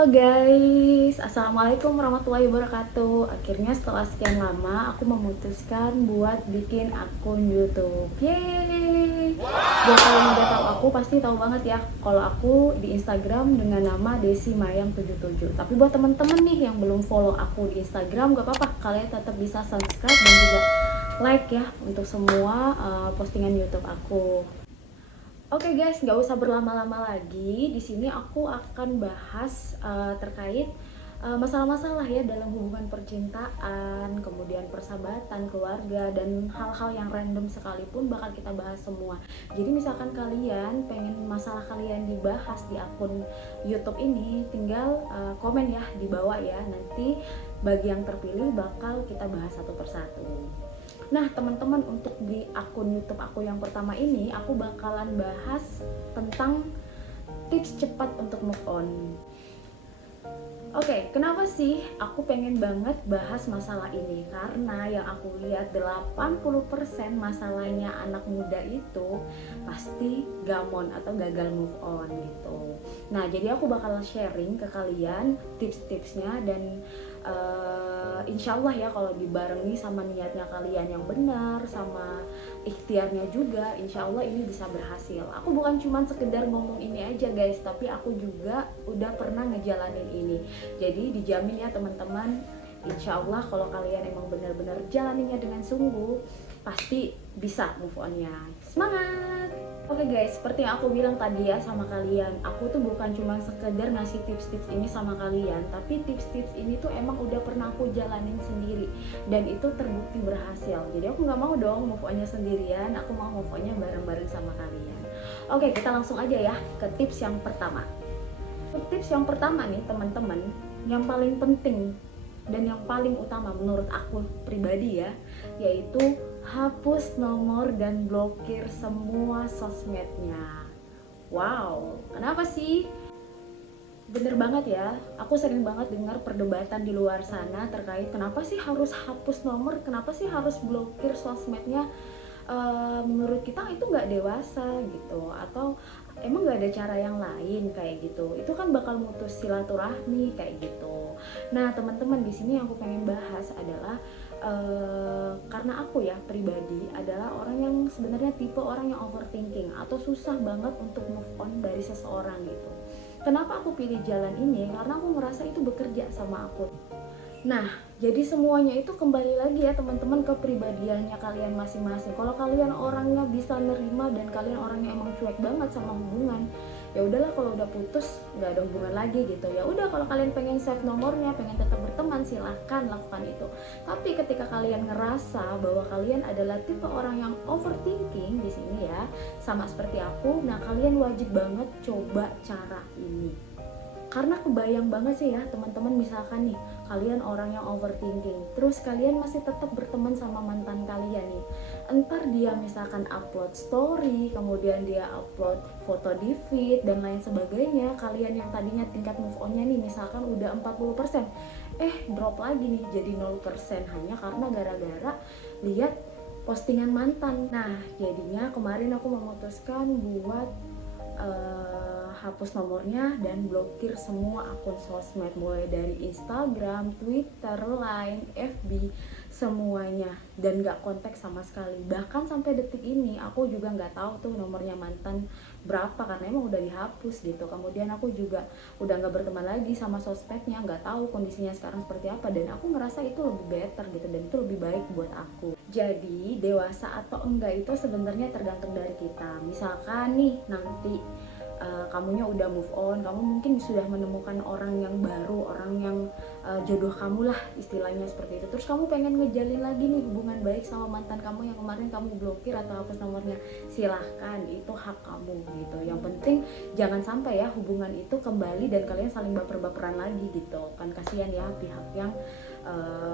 Halo guys, Assalamualaikum warahmatullahi wabarakatuh. Akhirnya setelah sekian lama aku memutuskan buat bikin akun YouTube. Yeay. Buat kalian yang udah tahu aku pasti tahu banget ya kalau aku di Instagram dengan nama Desi Mayang 77. Tapi buat temen-temen nih yang belum follow aku di Instagram, gak apa-apa, kalian tetap bisa subscribe dan juga like ya untuk semua postingan YouTube aku. Oke guys, nggak usah berlama-lama lagi. Di sini aku akan bahas terkait masalah-masalah ya dalam hubungan percintaan, kemudian persahabatan, keluarga, dan hal-hal yang random sekalipun bakal kita bahas semua. Jadi misalkan kalian pengen masalah kalian dibahas di akun YouTube ini, tinggal komen ya di bawah ya. Nanti bagi yang terpilih bakal kita bahas satu persatu. Nah teman-teman, untuk di akun YouTube aku yang pertama ini aku bakalan bahas tentang tips cepat untuk move on. Oke, kenapa sih aku pengen banget bahas masalah ini? Karena yang aku lihat 80% masalahnya anak muda itu pasti gamon atau gagal move on gitu. Nah, jadi aku bakal sharing ke kalian tips-tipsnya dan insya Allah ya kalau dibarengi sama niatnya kalian yang benar, sama ikhtiarnya juga, insya Allah ini bisa berhasil. Aku bukan cuma sekedar ngomong ini aja guys, tapi aku juga udah pernah ngejalanin ini. Jadi dijamin ya teman-teman, insya Allah kalau kalian emang benar-benar jalaninnya dengan sungguh, pasti bisa move on-nya. Semangat! Oke guys, seperti yang aku bilang tadi ya sama kalian, aku tuh bukan cuma sekedar ngasih tips-tips ini sama kalian, tapi tips-tips ini tuh emang udah pernah aku jalanin sendiri dan itu terbukti berhasil. Jadi aku nggak mau dong move on-nya sendirian, aku mau move on-nya bareng-bareng sama kalian. Oke, kita langsung aja ya ke tips yang pertama. Tips yang pertama nih teman-teman, yang paling penting dan yang paling utama menurut aku pribadi ya, yaitu hapus nomor dan blokir semua sosmednya. Wow, kenapa sih? Bener banget ya, aku sering banget dengar perdebatan di luar sana terkait kenapa sih harus hapus nomor, kenapa sih harus blokir sosmednya. Menurut kita itu nggak dewasa gitu, atau emang nggak ada cara yang lain kayak gitu, itu kan bakal mutus silaturahmi kayak gitu. Nah teman-teman, di sini yang aku pengen bahas adalah karena aku ya pribadi adalah orang yang sebenarnya tipe orang yang overthinking atau susah banget untuk move on dari seseorang gitu. Kenapa aku pilih jalan ini? Karena aku merasa itu bekerja sama aku. Nah, jadi semuanya itu kembali lagi ya teman-teman ke pribadiannya kalian masing-masing. Kalau kalian orangnya bisa nerima dan kalian orangnya emang cuek banget sama hubungan, ya udahlah, kalau udah putus nggak ada hubungan lagi gitu. Ya udah, kalau kalian pengen save nomornya, pengen tetap berteman, silahkan lakukan itu. Tapi ketika kalian ngerasa bahwa kalian adalah tipe orang yang overthinking di sini ya, sama seperti aku, nah kalian wajib banget coba cara ini. Karena kebayang banget sih ya teman-teman, misalkan nih kalian orang yang overthinking, terus kalian masih tetap berteman sama mantan kalian nih. Entar dia misalkan upload story, kemudian dia upload foto di feed dan lain sebagainya. Kalian yang tadinya tingkat move on-nya nih misalkan udah 40%, drop lagi nih jadi 0% hanya karena gara-gara lihat postingan mantan. Nah, jadinya kemarin aku memutuskan buat hapus nomornya dan blokir semua akun sosmed, mulai dari Instagram, Twitter, Line, FB, semuanya, dan gak kontak sama sekali. Bahkan sampai detik ini aku juga gak tahu tuh nomornya mantan berapa karena emang udah dihapus gitu. Kemudian aku juga udah gak berteman lagi sama sosmednya, gak tahu kondisinya sekarang seperti apa, dan aku ngerasa itu lebih better gitu dan itu lebih baik buat aku. Jadi dewasa atau enggak itu sebenarnya tergantung dari kita. Misalkan nih nanti kamunya udah move on, kamu mungkin sudah menemukan orang yang baru, orang yang jodoh kamu lah istilahnya seperti itu. Terus kamu pengen ngejalin lagi nih hubungan baik sama mantan kamu yang kemarin kamu blokir atau hapus nomornya, silahkan, itu hak kamu gitu. Yang penting jangan sampai ya hubungan itu kembali dan kalian saling baper-baperan lagi gitu, kan kasihan ya pihak yang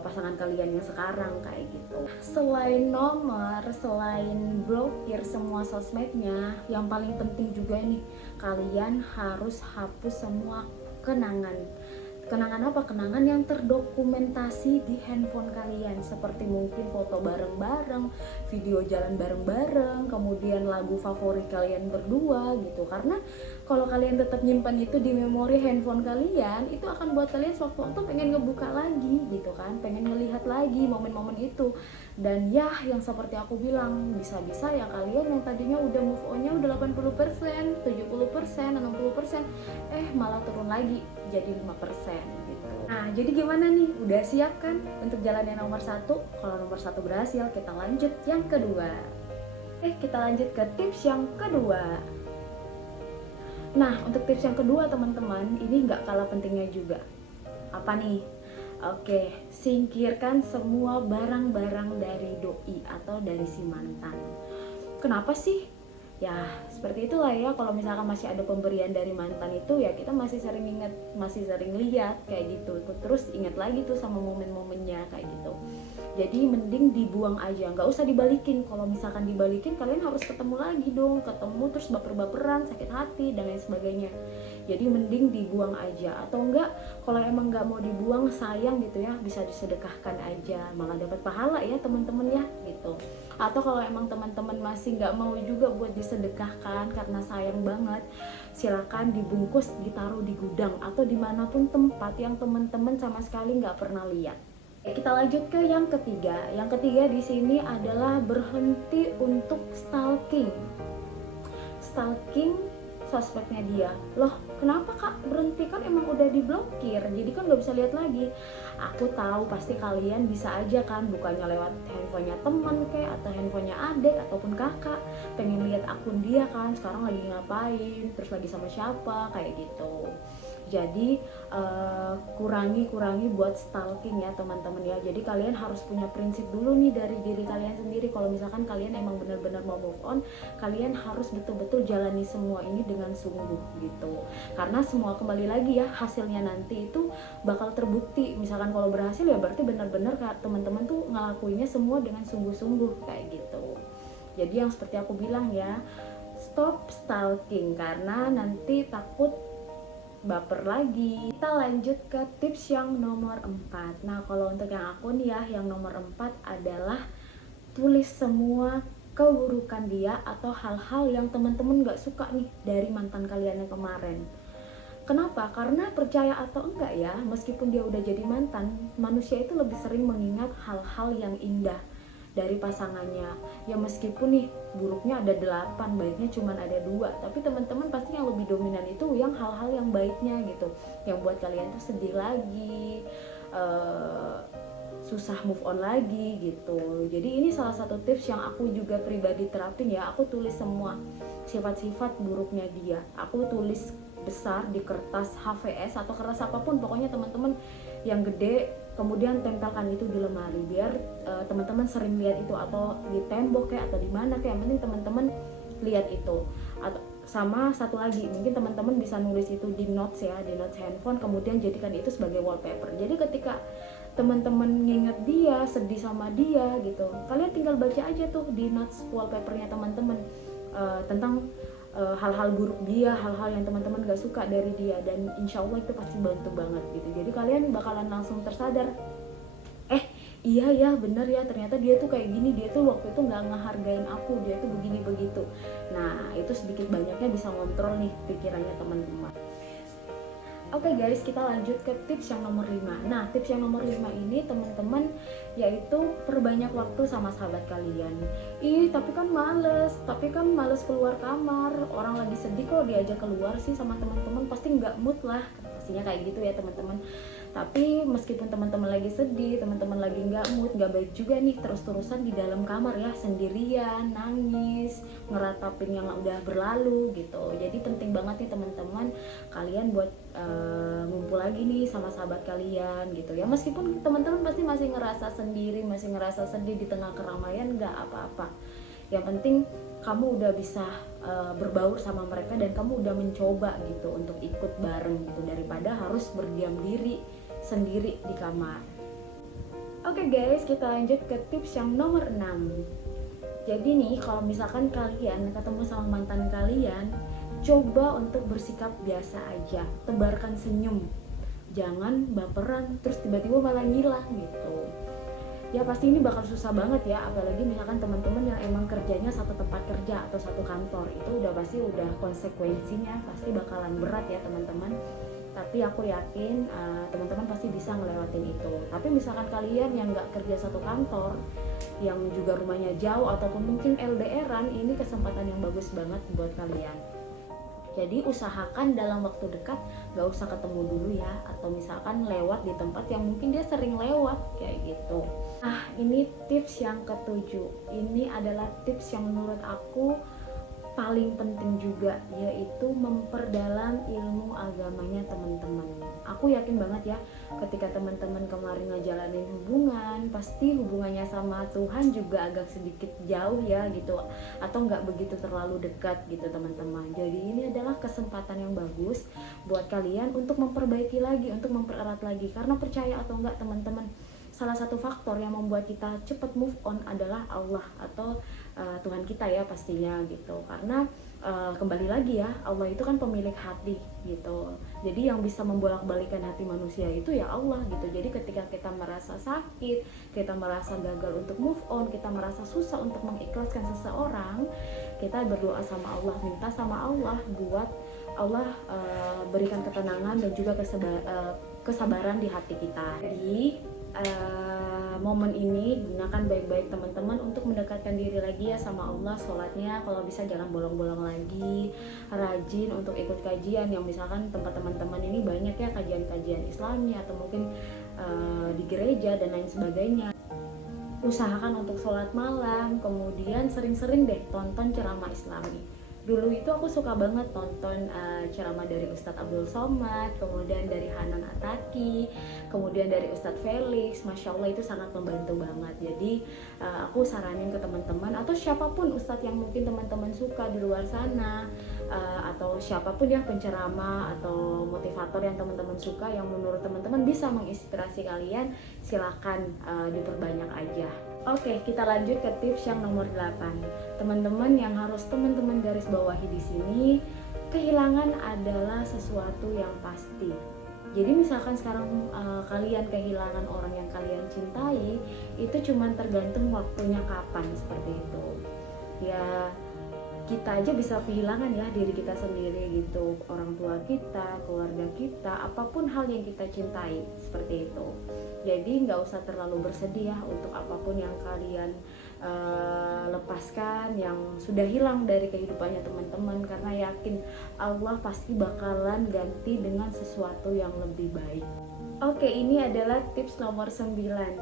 pasangan kalian yang sekarang kayak gitu. Selain nomor, selain blokir semua sosmednya, yang paling penting juga nih, kalian harus hapus semua kenangan. Kenangan apa? Kenangan yang terdokumentasi di handphone kalian, seperti mungkin foto bareng-bareng, video jalan bareng-bareng, kemudian lagu favorit kalian berdua gitu. Karena kalau kalian tetap nyimpan itu di memori handphone kalian, itu akan buat kalian sewaktu-waktu pengen ngebuka lagi gitu kan, pengen melihat lagi momen-momen itu. Dan ya yang seperti aku bilang, bisa-bisa ya kalian yang tadinya udah move on-nya udah 80%, 70%, 60%, malah turun lagi jadi 5% gitu. Nah, jadi gimana nih? Udah siap kan untuk jalan yang nomor 1? Kalau nomor 1 berhasil, kita lanjut yang kedua. Kita lanjut ke tips yang kedua. Nah, untuk tips yang kedua teman-teman, ini nggak kalah pentingnya juga. Apa nih? Oke, singkirkan semua barang-barang dari doi atau dari si mantan. Kenapa sih? Ya, seperti itulah ya, kalau misalkan masih ada pemberian dari mantan itu ya kita masih sering ingat, masih sering lihat kayak gitu. Terus ingat lagi tuh sama momen-momennya kayak gitu. Jadi mending dibuang aja, nggak usah dibalikin. Kalau misalkan dibalikin kalian harus ketemu lagi dong, ketemu terus baper-baperan, sakit hati dan lain sebagainya. Jadi mending dibuang aja, atau enggak kalau emang nggak mau dibuang sayang gitu ya, bisa disedekahkan aja, malah dapat pahala ya teman-teman ya gitu. Atau kalau emang teman-teman masih nggak mau juga buat disedekahkan karena sayang banget, silakan dibungkus, ditaruh di gudang atau dimanapun tempat yang teman-teman sama sekali nggak pernah lihat. Kita lanjut ke yang ketiga. Yang ketiga di sini adalah berhenti untuk stalking. Stalking sosmednya dia. Loh, kenapa kak berhenti? Kan emang udah diblokir, jadi kan nggak bisa lihat lagi. Aku tahu pasti kalian bisa aja kan bukannya lewat handphonenya teman kayak atau handphonenya adik ataupun kakak, pengen lihat akun dia kan sekarang lagi ngapain, terus lagi sama siapa kayak gitu. Jadi kurangi buat stalking ya teman-teman ya. Jadi kalian harus punya prinsip dulu nih dari diri kalian sendiri. Kalau misalkan kalian emang benar-benar mau move on, kalian harus betul-betul jalani semua ini dengan sungguh gitu. Karena semua kembali lagi ya, hasilnya nanti itu bakal terbukti. Misalkan kalau berhasil ya berarti benar-benar teman-teman tuh ngelakuinnya semua dengan sungguh-sungguh kayak gitu. Jadi yang seperti aku bilang ya, stop stalking karena nanti takut baper lagi. Kita lanjut ke tips yang nomor 4. Nah, kalau untuk yang aku nih ya, yang nomor 4 adalah tulis semua keburukan dia atau hal-hal yang teman-teman gak suka nih dari mantan kalian yang kemarin. Kenapa? Karena percaya atau enggak ya, meskipun dia udah jadi mantan, manusia itu lebih sering mengingat hal-hal yang indah dari pasangannya. Ya meskipun nih buruknya ada 8, baiknya cuma ada 2, tapi teman-teman pasti yang lebih dominan itu yang hal-hal yang baiknya gitu, yang buat kalian tuh sedih lagi, susah move on lagi gitu. Jadi ini salah satu tips yang aku juga pribadi terapin ya. Aku tulis semua sifat-sifat buruknya dia, aku tulis besar di kertas HVS atau kertas apapun, pokoknya teman-teman yang gede, kemudian tempelkan itu di lemari biar teman-teman sering lihat itu, atau di tembok kayak atau di mana kayak, yang penting teman-teman lihat itu. Atau sama satu lagi, mungkin teman-teman bisa nulis itu di notes ya, di notes handphone, kemudian jadikan itu sebagai wallpaper. Jadi ketika teman-teman nginget dia, sedih sama dia gitu, kalian tinggal baca aja tuh di notes wallpapernya teman-teman tentang hal-hal buruk dia, hal-hal yang teman-teman gak suka dari dia, dan insya Allah itu pasti bantu banget gitu. Jadi kalian bakalan langsung tersadar, iya ya bener ya, ternyata dia tuh kayak gini, dia tuh waktu itu gak ngehargain aku, dia tuh begini begitu. Nah itu sedikit banyaknya bisa ngontrol nih pikirannya teman-teman. Oke guys, kita lanjut ke tips yang nomor 5. Nah, tips yang nomor 5 ini teman-teman, yaitu perbanyak waktu sama sahabat kalian. Tapi kan males keluar kamar. Orang lagi sedih kok diajak keluar sih sama teman-teman, pasti nggak mood lah. Pastinya kayak gitu ya teman-teman. Tapi meskipun teman-teman lagi sedih, teman-teman lagi nggak mood, nggak baik juga nih terus-terusan di dalam kamar ya, sendirian, nangis, ngeratapin yang udah berlalu gitu. Jadi penting banget nih teman-teman, kalian buat ngumpul lagi nih sama sahabat kalian gitu ya. Meskipun teman-teman pasti masih ngerasa sendiri, masih ngerasa sedih di tengah keramaian, nggak apa-apa. Yang penting kamu udah bisa berbaur sama mereka dan kamu udah mencoba gitu untuk ikut bareng gitu, daripada harus berdiam diri sendiri di kamar. Oke guys, kita lanjut ke tips yang nomor 6. Jadi nih, kalau misalkan kalian ketemu sama mantan kalian, coba untuk bersikap biasa aja, tebarkan senyum, jangan baperan terus tiba-tiba malah ngilang gitu. ya pasti ini bakal susah banget ya, apalagi misalkan teman-teman yang emang kerjanya satu tempat kerja atau satu kantor, itu udah pasti udah konsekuensinya pasti bakalan berat ya teman-teman. Tapi aku yakin teman-teman pasti bisa ngelewatin itu. Tapi misalkan kalian yang nggak kerja satu kantor, yang juga rumahnya jauh ataupun mungkin LDRan, ini kesempatan yang bagus banget buat kalian. Jadi usahakan dalam waktu dekat gak usah ketemu dulu ya, atau misalkan lewat di tempat yang mungkin dia sering lewat kayak gitu. Nah, ini tips yang ketujuh. Ini adalah tips yang menurut aku paling penting juga, yaitu memperdalam ilmu agamanya teman-teman. Aku yakin banget ya, ketika teman-teman kemarin ngejalanin hubungan, pasti hubungannya sama Tuhan juga agak sedikit jauh ya gitu, atau nggak begitu terlalu dekat gitu teman-teman. Jadi ini adalah kesempatan yang bagus buat kalian untuk memperbaiki lagi, untuk mempererat lagi. Karena percaya atau enggak teman-teman, salah satu faktor yang membuat kita cepat move on adalah Allah atau Tuhan kita ya pastinya gitu. Karena kembali lagi ya, Allah itu kan pemilik hati gitu. Jadi yang bisa membolak-balikan hati manusia itu ya Allah gitu. Jadi ketika kita merasa sakit, kita merasa gagal untuk move on, kita merasa susah untuk mengikhlaskan seseorang, kita berdoa sama Allah, minta sama Allah buat Allah berikan ketenangan dan juga kesabaran di hati kita. Jadi momen ini gunakan baik-baik teman-teman untuk mendekatkan diri lagi ya sama Allah. Sholatnya kalau bisa jangan bolong-bolong lagi, rajin untuk ikut kajian yang misalkan tempat teman-teman ini banyak ya kajian-kajian Islami atau mungkin di gereja dan lain sebagainya. Usahakan untuk sholat malam, kemudian sering-sering deh tonton ceramah Islami. Dulu itu aku suka banget nonton ceramah dari Ustadz Abdul Somad, kemudian dari Hanan Ataki, kemudian dari Ustadz Felix. Masya Allah itu sangat membantu banget. Jadi aku saranin ke teman-teman atau siapapun Ustadz yang mungkin teman-teman suka di luar sana, atau siapapun ya penceramah atau motivator yang teman-teman suka, yang menurut teman-teman bisa menginspirasi kalian, silakan diperbanyak aja. Oke, kita lanjut ke tips yang nomor 8. Teman-teman yang harus teman-teman garis bawahi di sini, kehilangan adalah sesuatu yang pasti. Jadi misalkan sekarang kalian kehilangan orang yang kalian cintai, itu cuma tergantung waktunya kapan, seperti itu. Ya, kita aja bisa kehilangan ya diri kita sendiri gitu, orang tua kita, keluarga kita, apapun hal yang kita cintai, seperti itu. Jadi nggak usah terlalu bersedih ya untuk apapun yang kalian lepaskan, yang sudah hilang dari kehidupannya teman-teman, karena yakin Allah pasti bakalan ganti dengan sesuatu yang lebih baik. Oke, ini adalah tips nomor 9.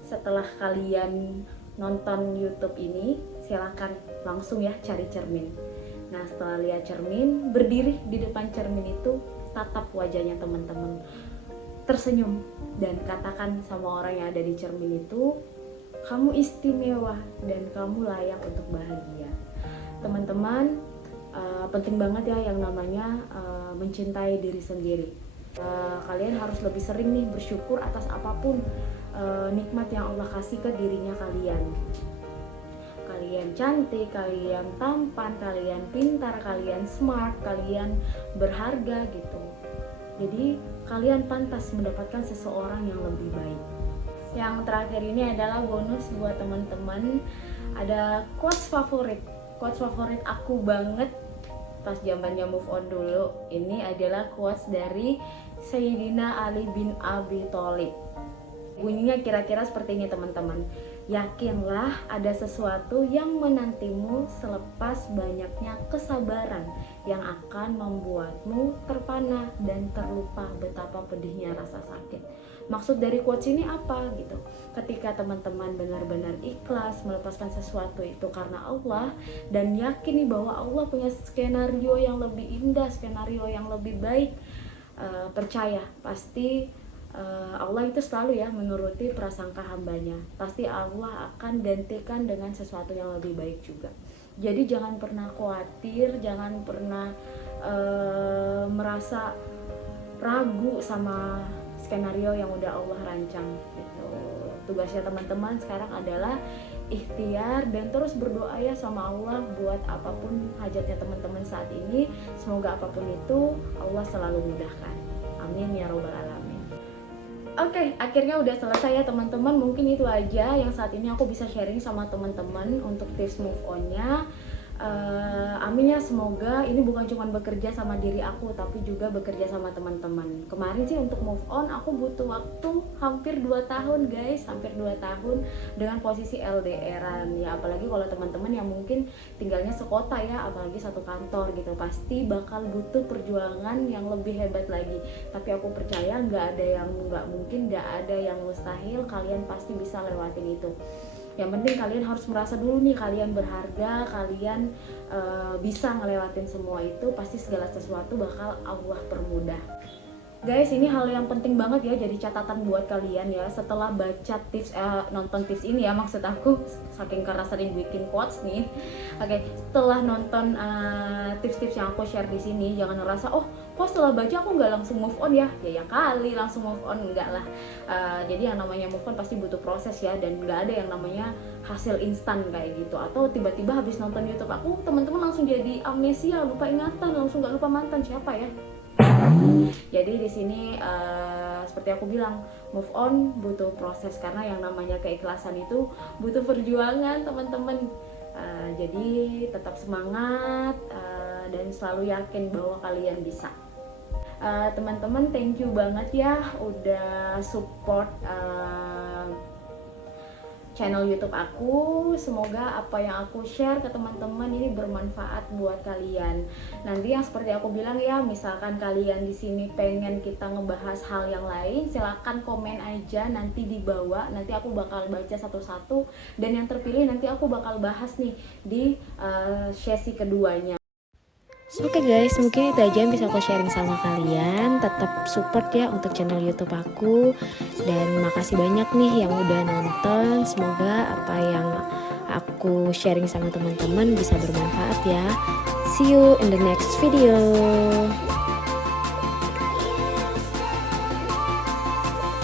Setelah kalian nonton YouTube ini, silakan langsung ya cari cermin. Nah, setelah lihat cermin, berdiri di depan cermin itu, tatap wajahnya teman-teman, tersenyum dan katakan sama orang yang ada di cermin itu, kamu istimewa dan kamu layak untuk bahagia. Teman-teman, penting banget ya yang namanya mencintai diri sendiri. Kalian harus lebih sering nih bersyukur atas apapun nikmat yang Allah kasih ke dirinya kalian. Kalian cantik, kalian tampan, kalian pintar, kalian smart, kalian berharga gitu. Jadi kalian pantas mendapatkan seseorang yang lebih baik. Yang terakhir ini adalah bonus buat teman-teman. Ada quotes favorit aku banget pas zamannya move on dulu. Ini adalah quotes dari Sayyidina Ali bin Abi Thalib. Bunyinya kira-kira seperti ini teman-teman. Yakinlah ada sesuatu yang menantimu selepas banyaknya kesabaran yang akan membuatmu terpana dan terlupa betapa pedihnya rasa sakit. Maksud dari quotes ini apa gitu? Ketika teman-teman benar-benar ikhlas melepaskan sesuatu itu karena Allah, dan yakini bahwa Allah punya skenario yang lebih indah, skenario yang lebih baik, percaya pasti Allah itu selalu ya menuruti prasangka hambanya. Pasti Allah akan gantikan dengan sesuatu yang lebih baik juga. Jadi jangan pernah khawatir, jangan pernah merasa ragu sama skenario yang udah Allah rancang gitu. Tugasnya teman-teman sekarang adalah ikhtiar dan terus berdoa ya sama Allah buat apapun hajatnya teman-teman saat ini. Semoga apapun itu Allah selalu mudahkan. Amin ya robbal alamin. Oke, akhirnya udah selesai ya teman-teman. Mungkin itu aja yang saat ini aku bisa sharing sama teman-teman untuk tips move on-nya. Amin ya, semoga ini bukan cuma bekerja sama diri aku tapi juga bekerja sama teman-teman. Kemarin sih untuk move on aku butuh waktu hampir 2 tahun guys, hampir 2 tahun dengan posisi LDR-an ya. Apalagi kalau teman-teman yang mungkin tinggalnya sekota ya, apalagi satu kantor gitu, pasti bakal butuh perjuangan yang lebih hebat lagi. Tapi aku percaya nggak ada yang nggak mungkin, nggak ada yang mustahil, kalian pasti bisa lewatin itu. Yang penting kalian harus merasa dulu nih kalian berharga, kalian bisa ngelewatin semua itu, pasti segala sesuatu bakal Allah permudah. Guys, ini hal yang penting banget ya, jadi catatan buat kalian ya. Setelah baca tips, nonton tips ini ya, maksud aku saking karena sering bikin quotes nih. Oke, setelah nonton tips-tips yang aku share di sini, jangan ngerasa oh kok setelah baca aku nggak langsung move on ya. Ya kali langsung move on, enggak lah. Jadi yang namanya move on pasti butuh proses ya, dan nggak ada yang namanya hasil instan kayak gitu. Atau tiba-tiba habis nonton YouTube aku, teman-teman langsung jadi amnesia, lupa ingatan, langsung nggak lupa mantan, siapa ya? Jadi di sini seperti aku bilang, move on butuh proses, karena yang namanya keikhlasan itu butuh perjuangan teman-teman. Jadi tetap semangat dan selalu yakin bahwa kalian bisa. Teman-teman, thank you banget ya udah support channel YouTube aku. Semoga apa yang aku share ke teman-teman ini bermanfaat buat kalian. Nanti yang seperti aku bilang ya, misalkan kalian di sini pengen kita ngebahas hal yang lain, silakan komen aja nanti di bawah. Nanti aku bakal baca satu-satu, dan yang terpilih nanti aku bakal bahas nih di sesi keduanya. Oke guys, mungkin itu aja yang bisa aku sharing sama kalian. Tetap support ya untuk channel YouTube aku. Dan makasih banyak nih yang udah nonton. Semoga apa yang aku sharing sama teman-teman bisa bermanfaat ya. See you in the next video.